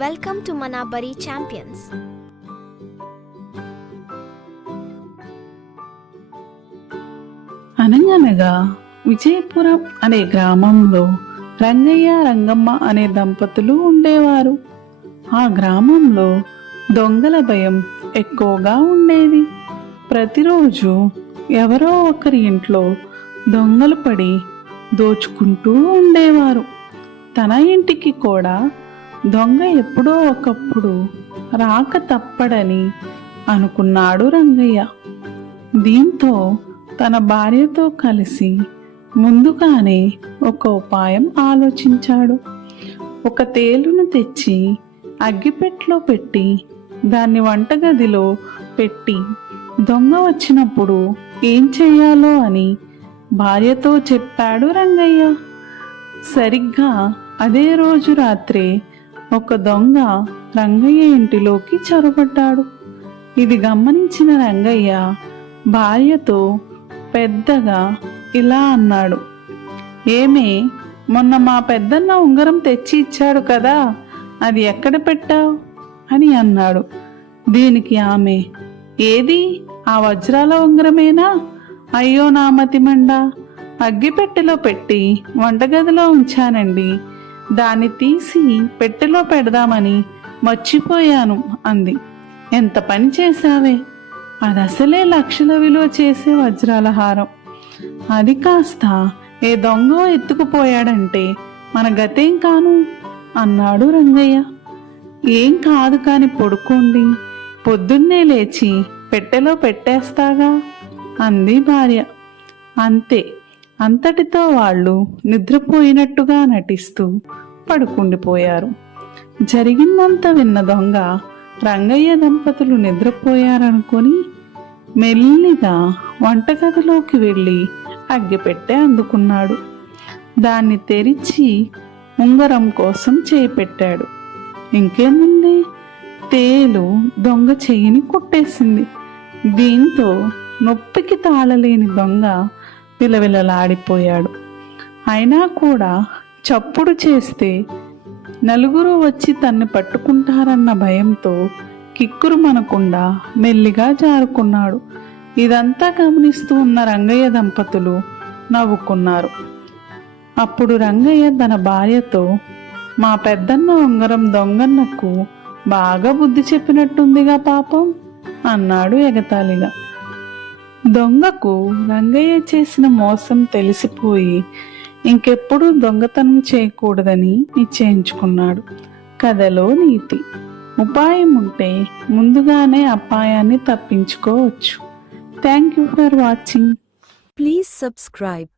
Welcome to Manabari Champions. అనగనగా విజయపురం అనే గ్రామంలో రంగయ్య రంగమ్మ అనే దంపతులు ఉండేవారు. ఆ గ్రామంలో దొంగల భయం ఎక్కువగా ఉండేది. ప్రతిరోజు ఎవరో ఒకరి ఇంట్లో దొంగలు పడి దోచుకుంటూ ఉండేవారు. తన ఇంటికి కూడా దొంగ ఎప్పుడో ఒకప్పుడు రాక తప్పడని అనుకున్నాడు రంగయ్య. దీంతో తన భార్యతో కలిసి ముందుగానే ఒక ఉపాయం ఆలోచించాడు. ఒక తేలును తెచ్చి అగ్గిపెట్టెలో పెట్టి దాన్ని వంటగదిలో పెట్టి దొంగ వచ్చినప్పుడు ఏం చెయ్యాలో అని భార్యతో చెప్పాడు రంగయ్య. సరిగ్గా అదే రోజు రాత్రే ఒక దొంగ రంగయ్య ఇంటిలోకి చొరబడ్డాడు. ఇది గమనించిన రంగయ్య భార్యతో పెద్దగా ఇలా అన్నాడు, ఏమే, మొన్న మా పెద్దన్న ఉంగరం తెచ్చి ఇచ్చాడు కదా, అది ఎక్కడ పెట్టావు అని అన్నాడు. దీనికి ఆమె, ఏది, ఆ వజ్రాల ఉంగరమేనా? అయ్యో నా మతిమండ, అగ్గిపెట్టెలో పెట్టి వంటగదిలో ఉంచానండి, దాన్ని తీసి పెట్టెలో పెడదామని మర్చిపోయాను అంది. ఎంత పని చేశావే, అది అసలే లక్షల విలువ చేసే వజ్రాల హారం, అది కాస్త ఏ దొంగ ఎత్తుకుపోయాడంటే మన గతేం కాను అన్నాడు రంగయ్య. ఏం కాదు కాని పడుకోండి, పొద్దున్నే లేచి పెట్టెలో పెట్టేస్తాగా అంది భార్య. అంతే, అంతటితో వాళ్ళు నిద్రపోయినట్టుగా నటిస్తూ పడుకుండిపోయారు. జరిగిందంతా విన్న దొంగ రంగయ్య దంపతులు నిద్రపోయారనుకొని మెల్లిగా వంటగదిలోకి వెళ్ళి అగ్గిపెట్టె అందుకున్నాడు. దాన్ని తెరిచి ఉంగరం కోసం చేయి పెట్టాడు. ఇంకేముంది, తేలు దొంగ చెయ్యిని కొట్టేసింది. దీంతో నొప్పికి తాళలేని దొంగ విలవిలలాడిపోయాడు. అయినా కూడా చప్పుడు చేస్తే నలుగురు వచ్చి తన్ని పట్టుకుంటారన్న భయంతో కిక్కురు మనకుండా మెల్లిగా జారుకున్నాడు. ఇదంతా గమనిస్తూ ఉన్న రంగయ్య దంపతులు నవ్వుకున్నారు. అప్పుడు రంగయ్య తన భార్యతో, మా పెద్దన్న ఉంగరం దొంగన్నకు బాగా బుద్ధి చెప్పినట్టుందిగా పాపం అన్నాడు ఎగతాళిగా. దొంగకు రంగయ్య చేసిన మోసం తెలిసిపోయి ఇంకెప్పుడు దొంగతనం చేయకూడదని నిశ్చయించుకున్నాడు. కథలో నీతి, ఉపాయం ఉంటే ముందుగానే అపాయాన్ని తప్పించుకోవచ్చు. Thank you for watching. Please subscribe.